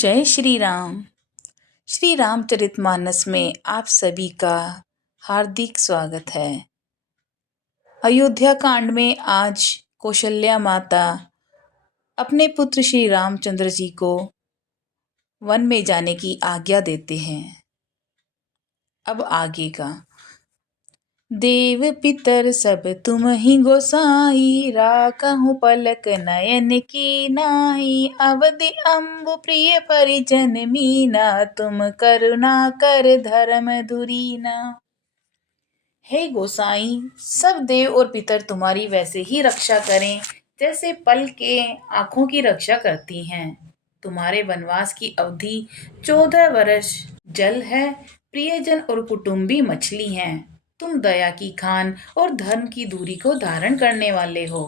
जय श्री राम। श्री रामचरितमानस में आप सभी का हार्दिक स्वागत है। अयोध्या कांड में आज कौशल्या माता अपने पुत्र श्री रामचंद्र जी को वन में जाने की आज्ञा देते हैं। अब आगे का। देव पितर सब तुम ही गोसाई, राकहु पलक नयन की नाई। अवधि अम्बु प्रिय परिजन मीना, तुम करुणा कर धर्म धुरीना। हे गोसाई, सब देव और पितर तुम्हारी वैसे ही रक्षा करें जैसे पल के आंखों की रक्षा करती हैं। तुम्हारे वनवास की अवधि 14 वर्ष जल है, प्रियजन और कुटुंबी मछली हैं। तुम दया की खान और धर्म की दूरी को धारण करने वाले हो।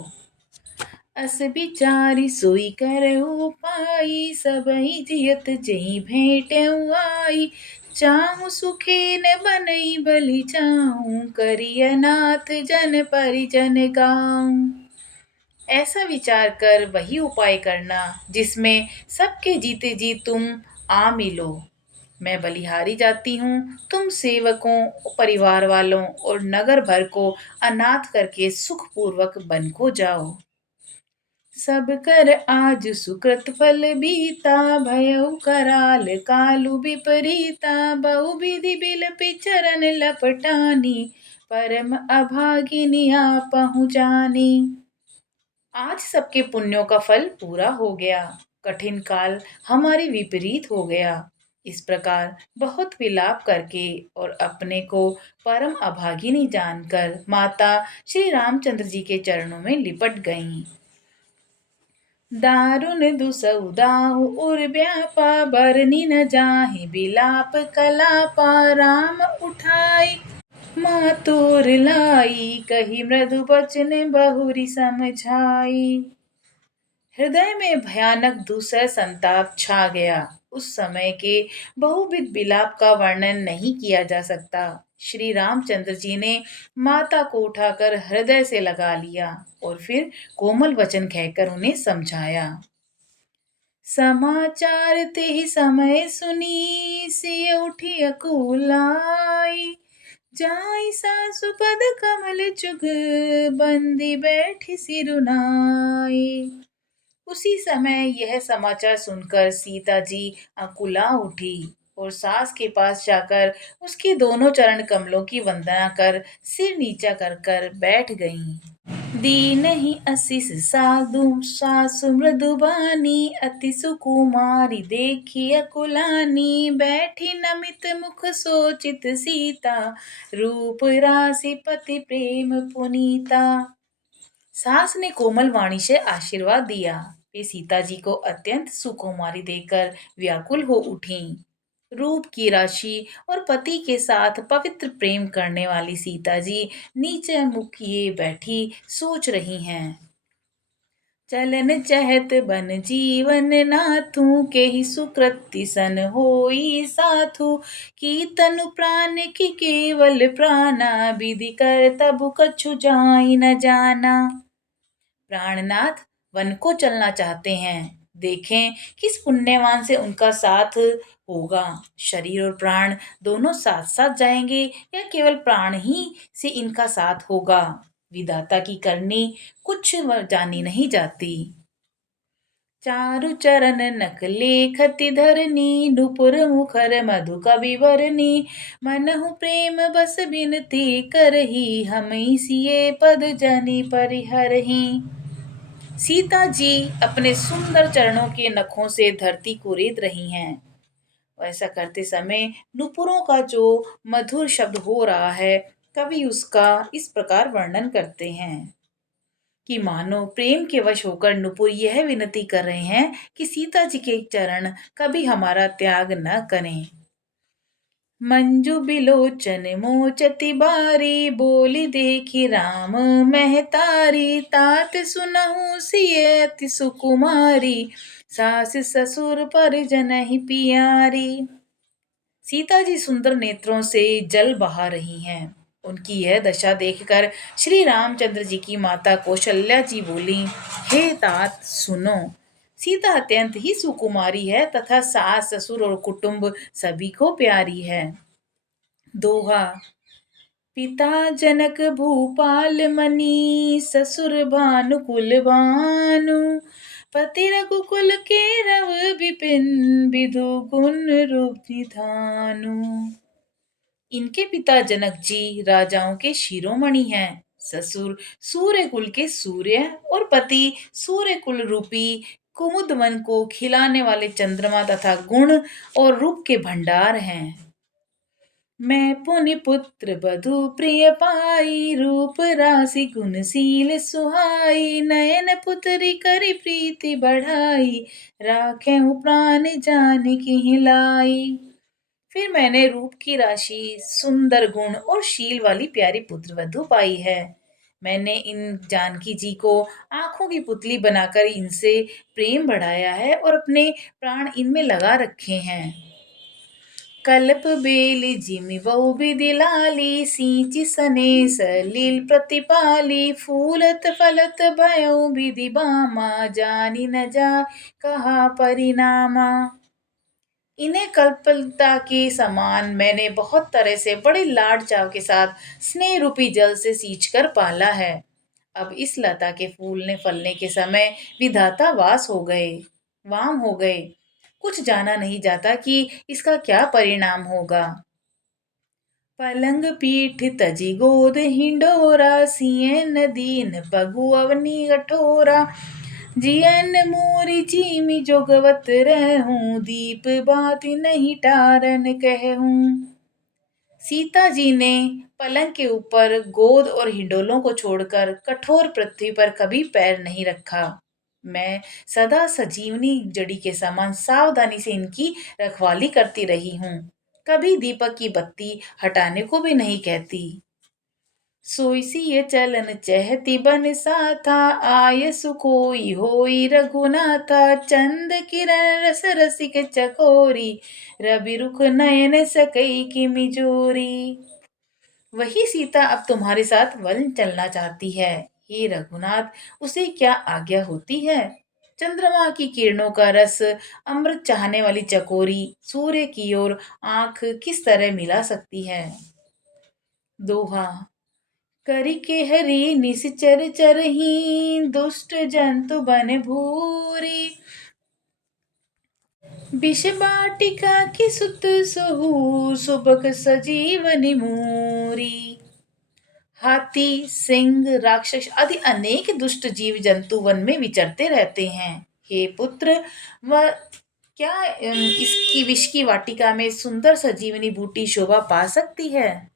अस बिचारी सोई करहु पाई, सबहि जियत जेहि भेंटहु आई। चाहु सुखी न बनई बलि चाहूं, करिय नाथ जन परिजन गाऊं। ऐसा विचार कर वही उपाय करना जिसमें सबके जीते जी तुम आ मिलो। मैं बलिहारी जाती हूँ, तुम सेवकों, परिवार वालों और नगर भर को अनाथ करके सुखपूर्वक वन को जाओ। सब कर आज सुकृत फल बीता, भयउ कराल कालु विपरीता। बहु विधि बिलपि चरण लपटानी, परम अभागिनी आपहु जानी। आज सबके पुण्यों का फल पूरा हो गया, कठिन काल हमारी विपरीत हो गया। इस प्रकार बहुत विलाप करके और अपने को परम अभागिनी जानकर माता श्री रामचंद्र जी के चरणों में लिपट गईं। दारुण दुसउ दाहु उर व्यापा, बरनी न जाहि बिलाप कलापा। राम उठाई मातुर लाई, कही मृदु बचन बहुरी समझाई। हृदय में भयानक दूसरा संताप छा गया। उस समय के बहुविध विलाप का वर्णन नहीं किया जा सकता। श्री रामचंद्र जी ने माता को उठाकर हृदय से लगा लिया और फिर कोमल वचन कहकर उन्हें समझाया। समाचार ते ही समय सुनी, सिय उठी अकुलाई। जाई सासु पद कमल चुग, बंदी बैठी सिरुनाई। उसी समय यह समाचार सुनकर सीता जी अकुला उठी और सास के पास जाकर उसके दोनों चरण कमलों की वंदना कर सिर नीचा कर कर बैठ गईं। दीनहि असिस साधु सासु मृदुबानी, अति सुकुमारी देखी अकुलानी। बैठी नमित मुख सोचित सीता, रूप राशि पति प्रेम पुनीता। सास ने कोमल वाणी से आशीर्वाद दिया। वे सीता जी को अत्यंत सुकुमारी देखकर व्याकुल हो उठीं। रूप की राशि और पति के साथ पवित्र प्रेम करने वाली सीता जी नीचे मुख किए बैठी सोच रही हैं। चलन चहत बन जीवन नाथू, के ही सुकृति सन होई साथू। की तनु प्राण की केवल प्राणा, विधि कर तबु कछु जाई न जाना। प्राणनाथ वन को चलना चाहते हैं, देखें किस पुण्यवान से उनका साथ होगा। शरीर और प्राण दोनों साथ साथ जाएंगे या केवल प्राण ही से इनका साथ होगा। विधाता की करनी कुछ जानी नहीं जाती। चारु चरण नक लेखति धरनी, नुपुर मुखर मधु कवि वरनी। मनहु प्रेम बस बिनती करही, हमै सिए पद जनि परिहरही। सीता जी अपने सुंदर चरणों के नखों से धरती को रेत रही हैं। ऐसा करते समय नुपुरों का जो मधुर शब्द हो रहा है, कवि उसका इस प्रकार वर्णन करते हैं कि मानो प्रेम के वश होकर नुपुर यह विनती कर रहे हैं कि सीता जी के चरण कभी हमारा त्याग न करें। मंजू बिलोचन मोचति बारी, बोली देखी राम महतारी। तात सुनहु सिय अति सुकुमारी, सास ससुर परिजन ही पियारी। सीता जी सुंदर नेत्रों से जल बहा रही हैं। उनकी यह दशा देखकर श्री रामचंद्र जी की माता कौशल्या जी बोली, हे तात सुनो। सीता अत्यंत ही सुकुमारी है तथा सास ससुर और कुटुंब सभी को प्यारी है। दोहा। पिता जनक भूपाल मनी, ससुर भानुकुल भानु, पति रघुकुल केरव विपिन, विधु गुण रूप निधानु। इनके पिता जनक जी राजाओं के शिरोमणि हैं। ससुर सूर्य कुल के सूर्य और पति सूर्य कुल रूपी कुमुद वन को खिलाने वाले चंद्रमा तथा गुण और रूप के भंडार हैं। मैं पुनि पुत्र बधु प्रिय पाई, रूप राशि गुणशील सुहाई, नयन पुत्री करी प्रीति बढ़ाई, राखे प्राण जानकी लाई। फिर मैंने रूप की राशि, सुंदर गुण और शील वाली प्यारी पुत्र वधु पाई है। मैंने इन जानकी जी को आंखों की पुतली बनाकर इनसे प्रेम बढ़ाया है और अपने प्राण इनमें लगा रखे हैं। कल्प बेली जिमि बहु विधि लाली, सींचि सने सलील प्रतिपाली, फूलत फलत भयो विधि बामा, जानी न जा कहा परिणामा। इन्हें कल्पलता के समान मैंने बहुत तरह से बड़े लाड चाव के साथ स्नेह रूपी जल से सींचकर पाला है। अब इस लता के फूलने फलने के समय विधाता वाम हो गए। कुछ जाना नहीं जाता कि इसका क्या परिणाम होगा। पलंग पीठ तजी गोद हिंडोरा, सियन दीन पगु अवनी कठोरा, जियन मोरी चीमी जोगवत रहूं, दीप बाती नहीं टारन कहूं। सीता जी ने पलंग के ऊपर गोद और हिंडोलों को छोड़कर कठोर पृथ्वी पर कभी पैर नहीं रखा। मैं सदा सजीवनी जड़ी के समान सावधानी से इनकी रखवाली करती रही हूँ। कभी दीपक की बत्ती हटाने को भी नहीं कहती। सोईसी चलन चहति बन साथा, आय सुखोई होई रघुनाथा, चंद किरण रस रसिक चकोरी, रवि रुख नयन सकई की मिजोरी। वही सीता अब तुम्हारे साथ वन चलना चाहती है। हे रघुनाथ, उसे क्या आज्ञा होती है। चंद्रमा की किरणों का रस अमृत चाहने वाली चकोरी सूर्य की ओर आंख किस तरह मिला सकती है। दोहा। करी के हरि निश्चर चरही, दुष्ट जंतु बन भूरी, विष बाटिका की सुत सोहू, सुबक सजीवनी मूरी। हाथी, सिंह, राक्षस आदि अनेक दुष्ट जीव जंतु वन में विचरते रहते हैं। हे पुत्र, वह क्या इसकी विष की वाटिका में सुंदर सजीवनी बूटी शोभा पा सकती है।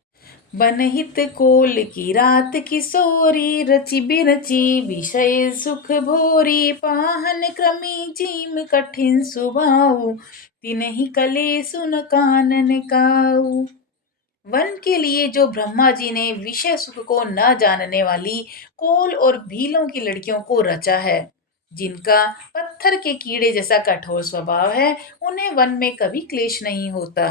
बनहित कोल की रात किशोरी, रचि बिरचि विषय सुख भोरी, पाहन क्रमी जीम कठिन सुभाऊ, तिनहि कले सुन कानन काऊ। वन के लिए जो ब्रह्मा जी ने विषय सुख को न जानने वाली कोल और भीलों की लड़कियों को रचा है, जिनका पत्थर के कीड़े जैसा कठोर स्वभाव है, उन्हें वन में कभी क्लेश नहीं होता।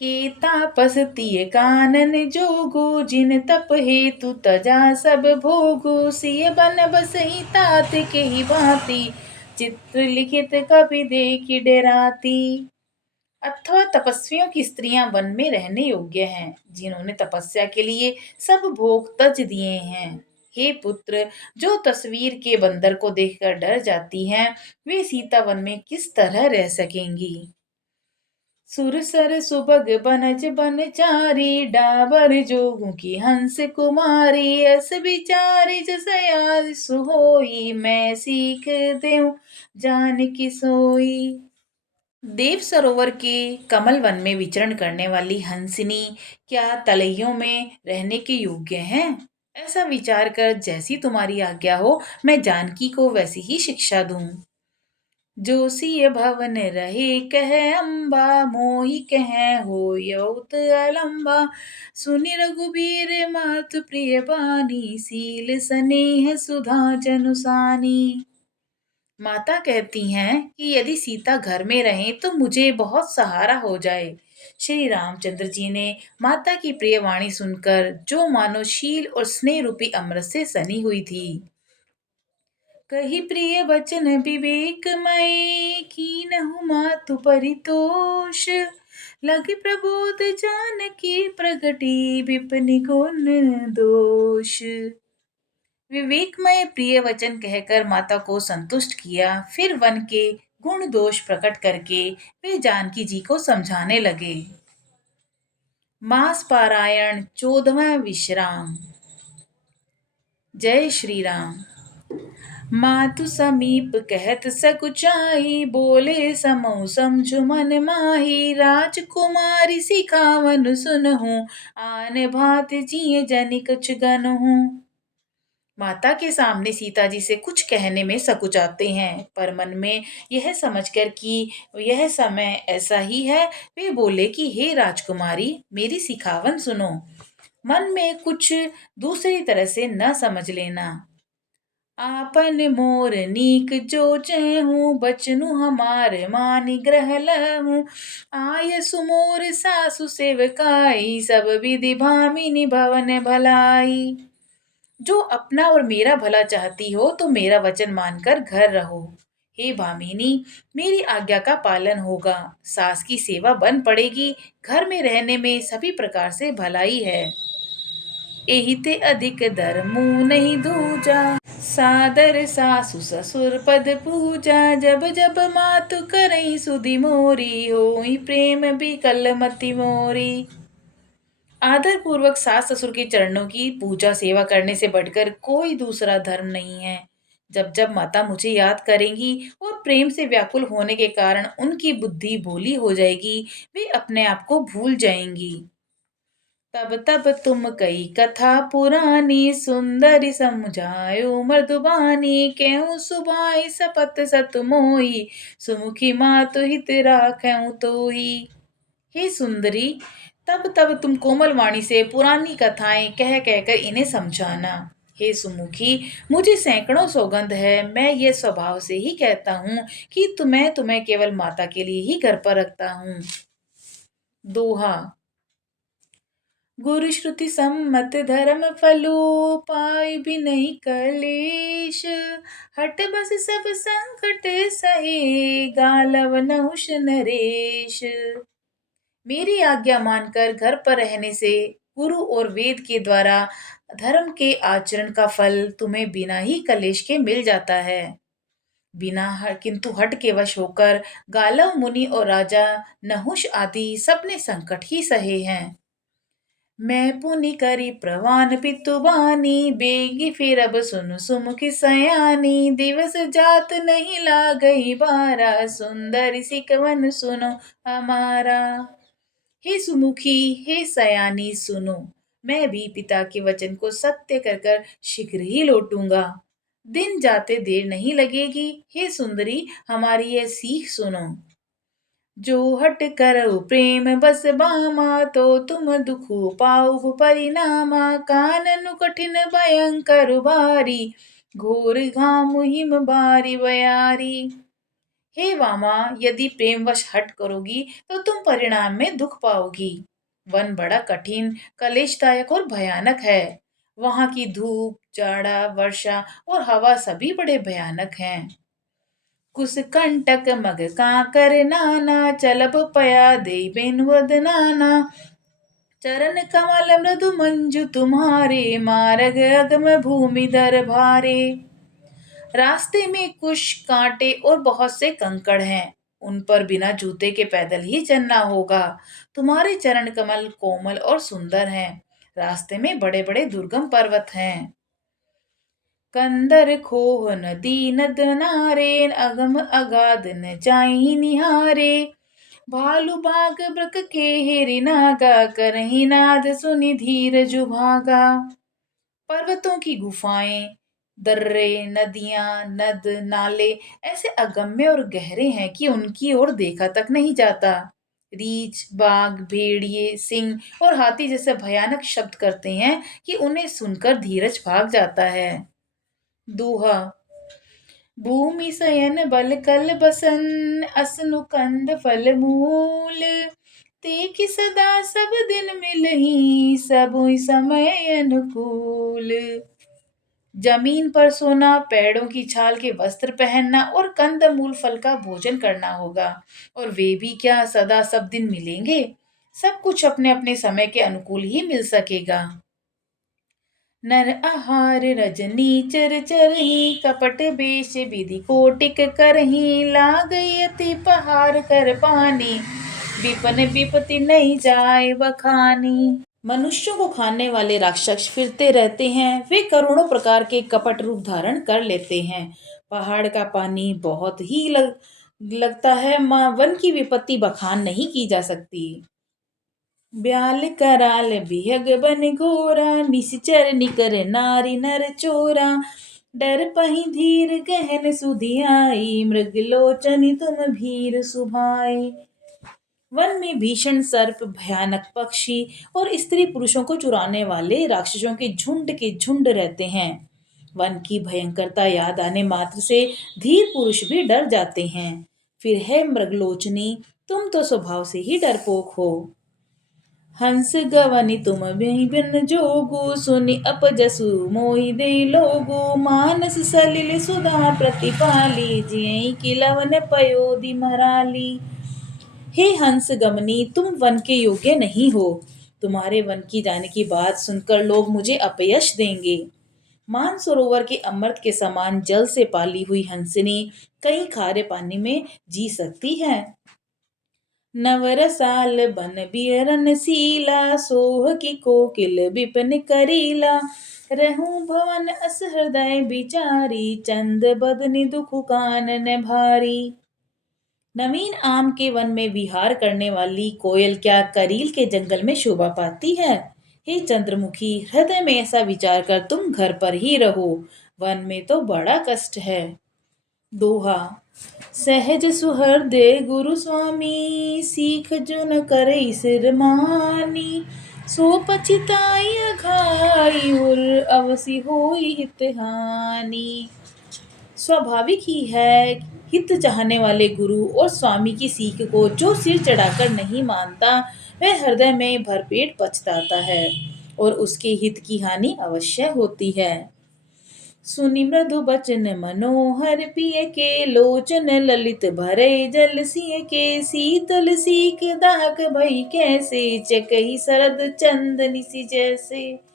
के तापस तिय कानन जोगु, जिन तप हेतु तजा सब भोगु, सिय बन बसहि तात के ही भांति, चित्र लिखित कपि देखि डराती। अथवा तपस्वियों की स्त्रियां वन में रहने योग्य हैं, जिन्होंने तपस्या के लिए सब भोग तज दिए हैं। हे पुत्र, जो तस्वीर के बंदर को देखकर डर जाती हैं, वे सीता वन में किस तरह रह सकेंगी। सुरसर सुबग बनज बनचारी, डाबर जोगु की हंस कुमारी, अस बिचारी जस आज सुहोई, मैं सीख देऊं जानकी सोई। देव सरोवर के कमल वन में विचरण करने वाली हंसिनी क्या तलैयों में रहने के योग्य हैं। ऐसा विचार कर जैसी तुम्हारी आज्ञा हो, मैं जानकी को वैसी ही शिक्षा दूं। जो सिय भवन रहे कह अम्बा, मोहि कह हो यौत अलम्बा, सुनि रघुबीर मातु प्रिय बानी, सील सनेह सुधा जनुसानी। माता कहती हैं कि यदि सीता घर में रहें तो मुझे बहुत सहारा हो जाए। श्री रामचंद्र जी ने माता की प्रिय वाणी सुनकर जो मानो शील और स्नेह रूपी अमृत से सनी हुई थी, कही प्रिय वचन विवेकमय, कीनहु मातु परितोष। लगे प्रबोध जानकी प्रगटी, विपिन गुण दोष। विवेकमय प्रिय वचन कहकर माता को संतुष्ट किया। फिर वन के गुण दोष प्रकट करके वे जानकी जी को समझाने लगे। मास पारायण 14वां विश्राम। जय श्री राम। मातु समीप कहत सकुचाई, बोले समौ समझु मन माही। राजकुमारी सिखावन सुनहु, आन भांत जिय जनि कछु गनहु। माता के सामने सीता जी से कुछ कहने में सकुचाते हैं, पर मन में यह समझकर कि यह समय ऐसा ही है, वे बोले कि हे राजकुमारी, मेरी सिखावन सुनो। मन में कुछ दूसरी तरह से न समझ लेना। आपन मोर नीक जो चहूँ, बचनु हमार मानि ग्रह लहूँ। आय सुमोर सासु सेवकाई, सब विधि भामिनी भवन भलाई। जो अपना और मेरा भला चाहती हो तो मेरा वचन मानकर घर रहो। हे भामिनी, मेरी आज्ञा का पालन होगा, सास की सेवा बन पड़ेगी, घर में रहने में सभी प्रकार से भलाई है। एहिते अधिक धर्मु नहीं दूजा, सादर सासु ससुर पद पूजा। जब जब मातु करई सुधि मोरी, होई प्रेम बिकल मति मोरी। आदर पूर्वक सास ससुर के चरणों की पूजा सेवा करने से बढ़कर कोई दूसरा धर्म नहीं है। जब जब माता मुझे याद करेंगी और प्रेम से व्याकुल होने के कारण उनकी बुद्धि भोली हो जाएगी, वे अपने आप को भूल जाएंगी। तब तब तुम कई कथा पुरानी, सुंदरी समझायो मृदुबानी। केहू सुभाई सपत सत मोही, सुमुखी मातु हित राखऊं तोही। हे सुंदरी, तब तब तुम कोमल वाणी से पुरानी कथाएं कह कहकर इन्हें समझाना। हे सुमुखी, मुझे सैकड़ों सौगंध है, मैं ये स्वभाव से ही कहता हूँ कि तुम्हें केवल माता के लिए ही घर पर रखता हूँ। दोहा। गुरु श्रुति सम्मत धर्म फलो, पाई भी नहीं कलेश। हट बस सब संकट सहे, गालव नहुष नरेश। मेरी आज्ञा मानकर घर पर रहने से गुरु और वेद के द्वारा धर्म के आचरण का फल तुम्हें बिना ही कलेश के मिल जाता है। किंतु हट के वश होकर गालव मुनि और राजा नहुष आदि सबने संकट ही सहे हैं। मैं पुनि करी प्रवान पितुबानी, बेगी फिर अब सुन सुमुखी सयानी। दिवस जात नहीं लागई बारा, सुंदर सिकवन सुनो हमारा। हे सुमुखी, हे सयानी, सुनो, मैं भी पिता के वचन को सत्य कर कर शीघ्र ही लौटूंगा। दिन जाते देर नहीं लगेगी। हे सुंदरी, हमारी यह सीख सुनो। जो हट करऊ प्रेम बस बामा, तो तुम दुखु पाऊ परिणामा। काननु कठिन भयंकर भारी, घोर घाम हिम बारी बयारी। हे वामा, यदि प्रेमवश हट करोगी तो तुम परिणाम में दुख पाओगी। वन बड़ा कठिन, कलेशदायक और भयानक है। वहां की धूप, जाड़ा, वर्षा और हवा सभी बड़े भयानक हैं। कुस कंटक मग काकर नाना, चलब पया दे बेन वदनाना। चरण कमल मृदु मंजु तुम्हारे, मार्ग अगम भूमि दर भारे। रास्ते में कुछ कांटे और बहुत से कंकड़ हैं, उन पर बिना जूते के पैदल ही चलना होगा। तुम्हारे चरण कमल कोमल और सुंदर हैं। रास्ते में बड़े बड़े दुर्गम पर्वत हैं। कंदर खोह नदी नद नारे, अगम अगाध न जाहि निहारे। भालू बाग ब्रक के हेरि नागा, करहि नाद सुनि धीरज भागा। पर्वतों की गुफाएं, दर्रे, नदियां, नद, नाले ऐसे अगम्य और गहरे हैं कि उनकी ओर देखा तक नहीं जाता। रीछ, बाघ, भेड़िए, सिंह और हाथी जैसे भयानक शब्द करते हैं कि उन्हें सुनकर धीरज भाग जाता है। दोहा। भूमि शयन बल कल बसन, असनु कंद फल मूल। ते कि सदा सब दिन मिलही, सबुई समय अनुकूल। जमीन पर सोना, पेड़ों की छाल के वस्त्र पहनना और कंद-मूल फल का भोजन करना होगा। और वे भी क्या सदा सब दिन मिलेंगे? सब कुछ अपने-अपने समय के अनुकूल ही मिल सकेगा। नर आहार रजनी चर चरहि, कपट बेश विधि कोटिक करहि, लागई अति पहार कर पानी, विपन विपत्ति नहीं जाए बखानी। मनुष्यों को खाने वाले राक्षस फिरते रहते हैं। वे करोड़ों प्रकार के कपट रूप धारण कर लेते हैं। पहाड़ का पानी बहुत ही लगता है, माँ वन की विपत्ति बखान नहीं की जा सकती। ब्याल कराल बिहग बन घोरा, निश्चर निकर नारी नर चोरा, डर पही धीर गहन सुधियाई, मृग लोचन तुम भीर सुभाई। वन में भीषण सर्प, भयानक पक्षी और स्त्री पुरुषों को चुराने वाले राक्षसों के झुंड रहते हैं। वन की भयंकरता याद आने मात्र से धीर पुरुष भी डर जाते हैं। फिर है मृगलोचनी, तुम तो स्वभाव से ही डरपोक हो। हंस गवनि तुम बिन जोगु, सुनि अपजसु मोहि दे लोगु, मानस सलिल सुधा प्रतिपाली, जियहि कि लवन पयोधि मराली। हे हंस गमनी, तुम वन के योग्य नहीं हो। तुम्हारे वन की जाने की बात सुनकर लोग मुझे अपयश देंगे। मानसरोवर के अमृत के समान जल से पाली हुई हंसिनी कहीं खारे पानी में जी सकती है? नवरसाल बन बियरन सीला, सोह की कोकिल विपिन करीला, रहूं भवन अस हृदय बिचारी, चंद बदनि दुख कानन भारी। नवीन आम के वन में विहार करने वाली कोयल क्या करील के जंगल में शोभा पाती है? हे चंद्रमुखी, हृदय में ऐसा विचार कर तुम घर पर ही रहो। वन में तो बड़ा कष्ट है। दोहा। सहज सुहृदय गुरु स्वामी, सीख जो न करे सिर मानी, सो पछिताई अघाई, उर अवसि होई हित हानि। स्वाभाविक ही है, हित चाहने वाले गुरु और स्वामी की सीख को जो सिर चढ़ाकर नहीं मानता, वह हृदय में भरपेट पछताता है और उसके हित की हानि अवश्य होती है। सुनि मृदु बचन मनोहर, पिय के लोचन ललित भरे जल, सिय के शीतल सीख दाहक भई कैसे, चकहि शरद चंद निशि जैसे।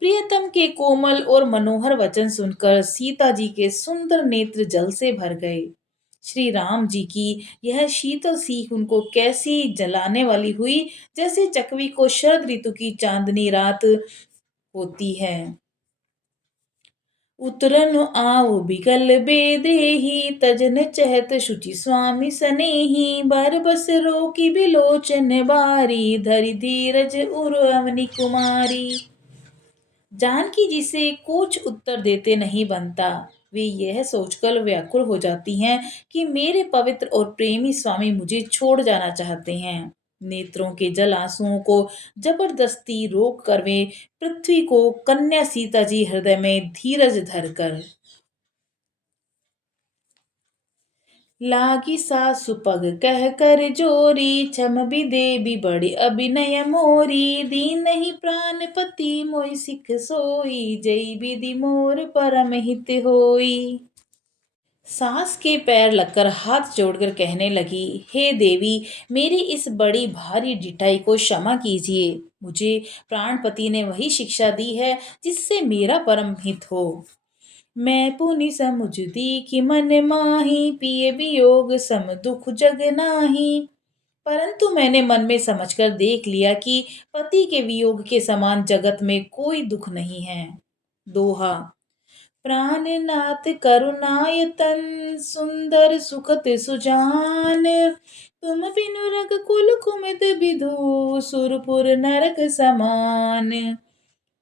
प्रियतम के कोमल और मनोहर वचन सुनकर सीता जी के सुंदर नेत्र जल से भर गए। श्री राम जी की यह शीतल सीख उनको कैसी जलाने वाली हुई, जैसे चकवी को शरद ऋतु की चांदनी रात होती है। उतरन आव बिकल बेदेही, तजन चहत शुचि स्वामी सनेही, बर बस रोकी बिलोचन बारी, धरि धीरज उर अवनि कुमारी। जानकी जी से कुछ उत्तर देते नहीं बनता। वे यह सोचकर व्याकुल हो जाती हैं कि मेरे पवित्र और प्रेमी स्वामी मुझे छोड़ जाना चाहते हैं। नेत्रों के जल आंसुओं को जबरदस्ती रोक कर वे पृथ्वी को कन्या सीता जी हृदय में धीरज धरकर लागी सासु पग कह कर जोरी, क्षम भी देवी बड़ी अभिनय मोरी, दीन ही प्राणपति मोहि सिख सोई, जय विधि मोर परम हित होई। सास के पैर लगकर हाथ जोड़कर कहने लगी, हे देवी, मेरी इस बड़ी भारी डिठाई को क्षमा कीजिए। मुझे प्राणपति ने वही शिक्षा दी है जिससे मेरा परम हित हो। मैं पुनि समुझ दी कि मन माही, पिय वियोग सम दुख जग नाही। परंतु मैंने मन में समझकर देख लिया कि पति के वियोग के समान जगत में कोई दुख नहीं है। दोहा। प्राणनाथ करुणायतन, सुंदर सुखत सुजान, तुम बिनु रघुकुल कुमित विधु, सुरपुर नरक समान।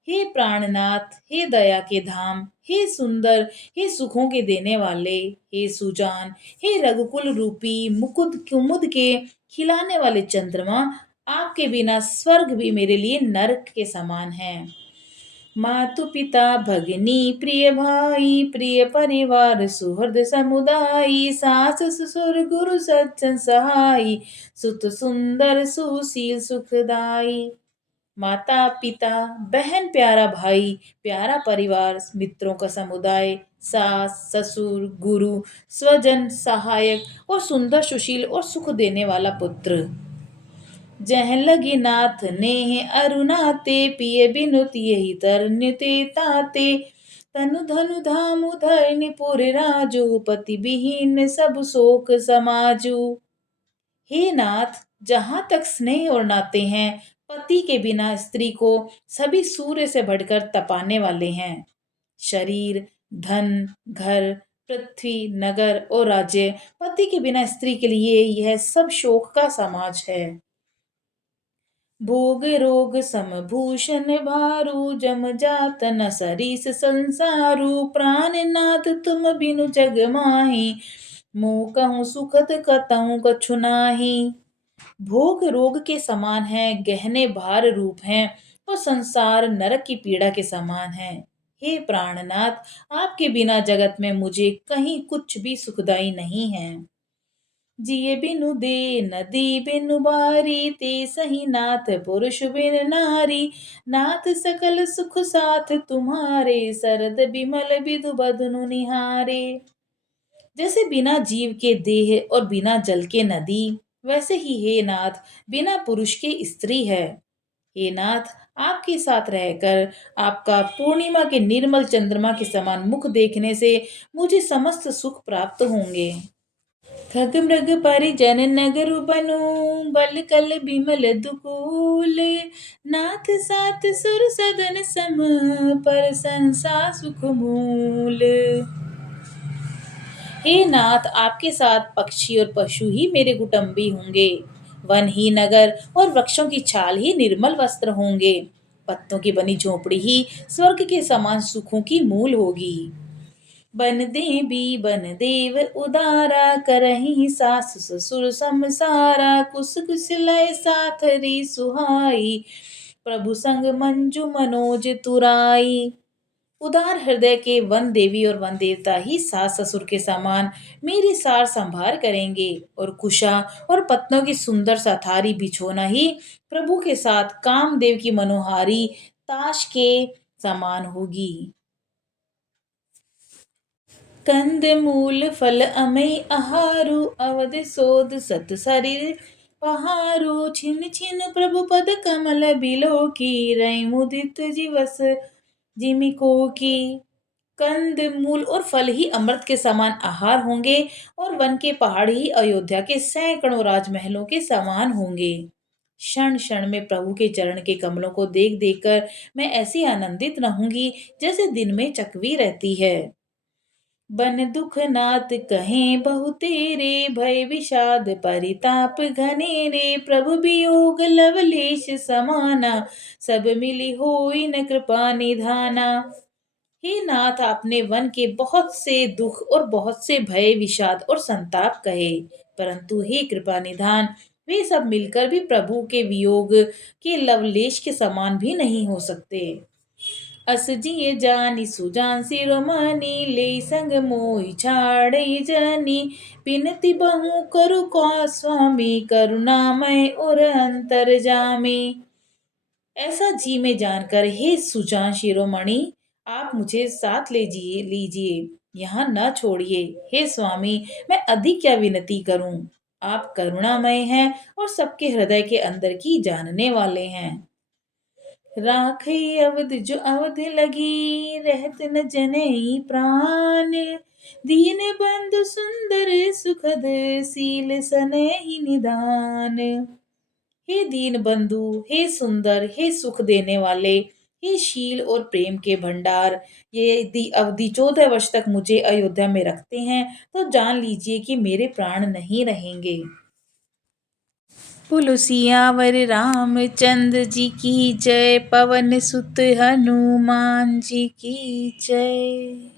हे प्राणनाथ, हे दया के धाम, हे सुंदर, हे सुखों के देने वाले, हे सुजान, हे रघुकुल रूपी मुकुद कुमुद के खिलाने वाले चंद्रमा, आपके बिना स्वर्ग भी मेरे लिए नरक के समान है। मातु पिता भगिनी प्रिय भाई, प्रिय परिवार सुहृद समुदायी, सास ससुर गुरु सज्जन सहाई, सुत सुंदर सुशील सुखदाई। माता पिता, बहन, प्यारा भाई, प्यारा परिवार, मित्रों का समुदाय, सास ससुर, गुरु, स्वजन, सहायक और सुंदर सुशील और सुख देने वाला पुत्र। जह लगी नाथ नेह अरुणाते, पिय बिनु तियहि तरन्य ते ताते। तनु धनु धामु धरनि पुर राजू, पति विहीन सब शोक समाजू। हे नाथ, जहाँ तक स्नेह और नाते हैं, पति के बिना स्त्री को सभी सूर्य से बढ़कर तपाने वाले हैं। शरीर, धन, घर, पृथ्वी, नगर और राज्य, पति के बिना स्त्री के लिए यह सब शोक का समाज है। भोग रोग समभूषण भारू, जम जात न सरीस संसारू। प्राणनाथ तुम बिनु जग माही, मोह कहूँ सुखद कतहु कछु नाही। भोग रोग के समान है, गहने भार रूप हैं और संसार नरक की पीड़ा के समान है। हे प्राणनाथ, आपके बिना जगत में मुझे कहीं कुछ भी सुखदाई नहीं है। जिए बिनु दे नदी बिनु बारी, ते सही नाथ पुरुष बिन नारी। नाथ सकल सुख साथ तुम्हारे, सरद बिमल बिधु बदनु निहारे। जैसे बिना जीव के देह और बिना जल के नदी, वैसे ही हे नाथ बिना पुरुष के स्त्री है। हे नाथ, आपके साथ रहकर आपका पूर्णिमा के निर्मल चंद्रमा के समान मुख देखने से मुझे समस्त सुख प्राप्त होंगे। खग मृग परिजन नगर बनु, बल कल बिमल दुकूल। नाथ साथ सुर सदन सम, पर संसा सुख मूल। हे नाथ, आपके साथ पक्षी और पशु ही मेरे कुटुंबी होंगे। वन ही नगर और वृक्षों की छाल ही निर्मल वस्त्र होंगे। पत्तों की बनी झोपड़ी ही स्वर्ग के समान सुखों की मूल होगी। बन देवी बन देव उदारा, करही सास ससुर समसारा। कुस कुस लय साथरी सुहाई, प्रभु संग मंजू मनोज तुराई। उदार हृदय के वन देवी और वन देवता ही सास ससुर के समान मेरी सार संभार करेंगे, और कुशा और पत्नों की सुंदर साथारी बिछोना ही प्रभु के साथ कामदेव की मनोहारी ताश के समान होगी। कंद मूल फल अमय आहारु, अवध सोद सत शरीर पहारु। छिन छिन प्रभु पद कमल बिलो की, रई मुदित जीवस जिमिको की। कंद मूल और फल ही अमृत के समान आहार होंगे, और वन के पहाड़ ही अयोध्या के सैकड़ों राजमहलों के समान होंगे। क्षण क्षण में प्रभु के चरण के कमलों को देख देख कर मैं ऐसी आनंदित रहूंगी जैसे दिन में चकवी रहती है। बन दुख नाथ कहें बहु तेरे, भय विषाद परिताप घनेरे। प्रभु वियोग लवलेश समाना, सब मिली होई न कृपा निधाना। हे नाथ, आपने वन के बहुत से दुख और बहुत से भय विषाद और संताप कहे, परंतु हे कृपा निधान, वे सब मिलकर भी प्रभु के वियोग के लवलेश के समान भी नहीं हो सकते। अस जिए जानी सुजान सिरोमणि, ले संग मोहि छाड़ै जनी। बिनती बहु करु को स्वामी, करुणामय और अंतर्जामी। ऐसा जी में जानकर हे सुजान शिरोमणि, आप मुझे साथ ले लीजिए, यहाँ न छोड़िए। हे स्वामी, मैं अधिक क्या विनती करूं। आप करुणामय हैं और सबके हृदय के अंदर की जानने वाले हैं। राखई अवध जो अवध लगी, रहत न जनई प्राण। दीन बंधु सुंदर सुखद, सील सनहि निदान। हे दीन बंधु, हे सुंदर, हे सुख देने वाले, हे शील और प्रेम के भंडार, ये यदि अवधि 14 वर्ष तक मुझे अयोध्या में रखते हैं तो जान लीजिए कि मेरे प्राण नहीं रहेंगे। बोलो सियावर रामचंद्र जी की जय, पवन सुत हनुमान जी की जय।